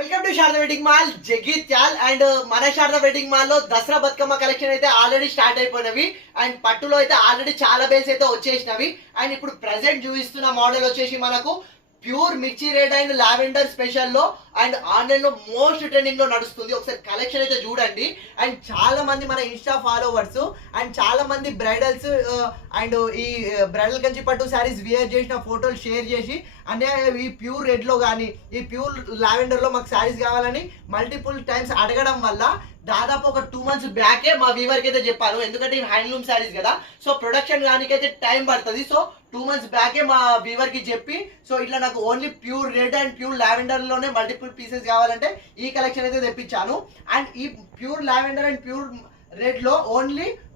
Welcome to Sharada wedding mall Jagtial and మన Sharada wedding mall లో Dasara Bathukamma collection అయితే ఆల్రెడీ స్టార్ట్ అయిపోయినవి అండ్ పట్టులో అయితే ఆల్రెడీ చాలా బేల్స్ అయితే వచ్చేసినవి అండ్ ఇప్పుడు ప్రెసెంట్ చూపిస్తున్న మోడల్ వచ్చేసి మనకు ప్యూర్ మిర్చి రెడ్ అండ్ లావెండర్ స్పెషల్ లో అండ్ ఆన్లైన్ లో మోస్ట్ ట్రెండింగ్ లో నడుస్తుంది. ఒకసారి కలెక్షన్ అయితే చూడండి. అండ్ చాలా మంది మన ఇన్స్టా ఫాలోవర్స్ అండ్ చాలా మంది బ్రైడల్స్ అండ్ ఈ బ్రైడల్ కంచి పట్టు శారీస్ వేర్ చేసిన ఫోటోలు షేర్ చేసి అనే ఈ ప్యూర్ రెడ్ లో కానీ ఈ ప్యూర్ లావెండర్ లో మాకు శారీస్ కావాలని మల్టిపుల్ టైమ్స్ అడగడం వల్ల దాదాపు ఒక 2 months బ్యాకే మా వీవర్ కి అయితే చెప్పాను. ఎందుకంటే ఇవి హ్యాండ్లూమ్ శారీస్ కదా, సో ప్రొడక్షన్ కానికైతే టైం పడుతుంది. సో 2 months బ్యాకే మా వీవర్ కి చెప్పి సో ఇట్లా నాకు only pure red and pure lavender లోనే మల్టిపుల్ పీసెస్ కావాలంటే ఈ కలెక్షన్ అయితే తెప్పించాను. అండ్ ఈ pure lavender and pure red లో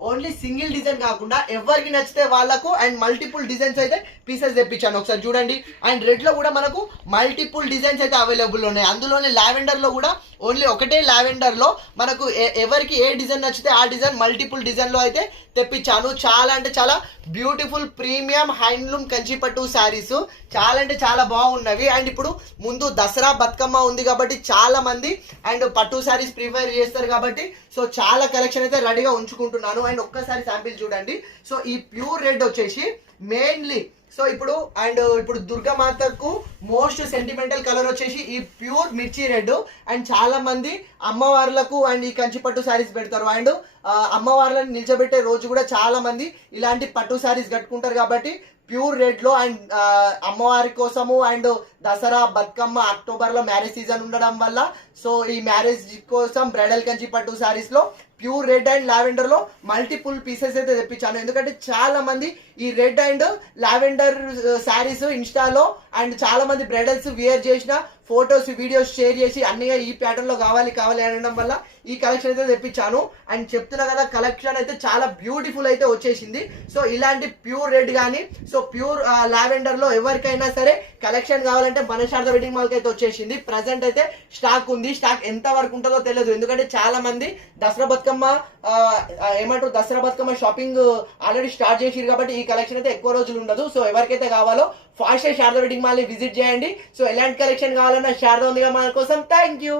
ఓన్లీ సింగిల్ డిజైన్ కాకుండా ఎవరికి నచ్చితే వాళ్ళకు అండ్ మల్టిపుల్ డిజైన్స్ అయితే పీసెస్ తెప్పించాను. ఒకసారి చూడండి. అండ్ రెడ్ లో కూడా మనకు మల్టిపుల్ డిజైన్స్ అయితే అవైలబుల్ ఉన్నాయి. అందులోనే లావెండర్ లో కూడా ఓన్లీ ఒకటే లావెండర్ లో మనకు ఎవరికి ఏ డిజైన్ నచ్చితే ఆ డిజైన్ మల్టిపుల్ డిజైన్ లో అయితే తెప్పించాను. చాలా అంటే చాలా బ్యూటిఫుల్ ప్రీమియం హ్యాండ్లూమ్ కంచిపట్టు శారీస్ చాలా అంటే చాలా బాగున్నవి. అండ్ ఇప్పుడు ముందు దసరా బతుకమ్మ ఉంది కాబట్టి చాలా మంది అండ్ పట్టు శారీస్ ప్రిఫర్ చేస్తారు కాబట్టి సో చాలా కలెక్షన్ అయితే రెడీగా ఉంచుకుంటున్నాను. అండ్ ఒక్కసారి శాంపిల్ చూడండి. సో ఈ ప్యూర్ రెడ్ వచ్చేసి మెయిన్లీ సో ఇప్పుడు దుర్గామాతకు మోస్ట్ సెంటిమెంటల్ కలర్ వచ్చేసి ఈ ప్యూర్ మిర్చి రెడ్. అండ్ చాలా మంది అమ్మవార్లకు అండ్ ఈ కంచిపట్టు శారీస్ పెడతారు. అండ్ అమ్మవార్లను నిల్చోబెట్టే రోజు కూడా చాలా మంది ఇలాంటి పట్టు శారీస్ కట్టుకుంటారు కాబట్టి ప్యూర్ రెడ్ లో అండ్ అమ్మవారి కోసము అండ్ దసరా బతుకమ్మ అక్టోబర్ లో మ్యారేజ్ సీజన్ ఉండడం వల్ల సో ఈ మ్యారేజ్ కోసం బ్రైడల్ కంచి పట్టు శారీస్ లో ప్యూర్ రెడ్ అండ్ లావెండర్ లో మల్టిపుల్ పీసెస్ అయితే తెప్పించాను. ఎందుకంటే చాలా మంది ఈ రెడ్ అండ్ లావెండర్ శారీస్ ఇన్స్టాలో అండ్ చాలా మంది బ్రైడల్స్ వేర్ చేసిన ఫొటోస్ వీడియోస్ షేర్ చేసి అన్నయ్య ఈ ప్యాటర్న్ లో కావాలి అనడం వల్ల ఈ కలెక్షన్ అయితే తెప్పించాను. అండ్ చెప్తున్నా కదా కలెక్షన్ అయితే చాలా బ్యూటిఫుల్ అయితే వచ్చేసింది. సో ఇలాంటి ప్యూర్ రెడ్ కానీ సో ప్యూర్ లావెండర్ లో ఎవరికైనా సరే కలెక్షన్ కావాలంటే మన శారదా వెడ్డింగ్ మాల్ కి అయితే వచ్చేసింది. ప్రెసెంట్ అయితే స్టాక్ ఉంది. స్టాక్ ఎంత వరకు ఉంటుందో తెలియదు. ఎందుకంటే చాలా మంది Dasara Bathukamma shopping already start చేసిరు కాబట్టి ఈ కలెక్షన్ అయితే ఎక్కువ రోజులు ఉండదు. సో ఎవరికైతే కావాలో ఫాస్ట్ శారదా వెడ్డింగ్ మాల్ ని విజిట్ చేయండి. సో ఎలాంటి కలెక్షన్ కావాలన్నా శారదా ఉంది మన కోసం. Thank you.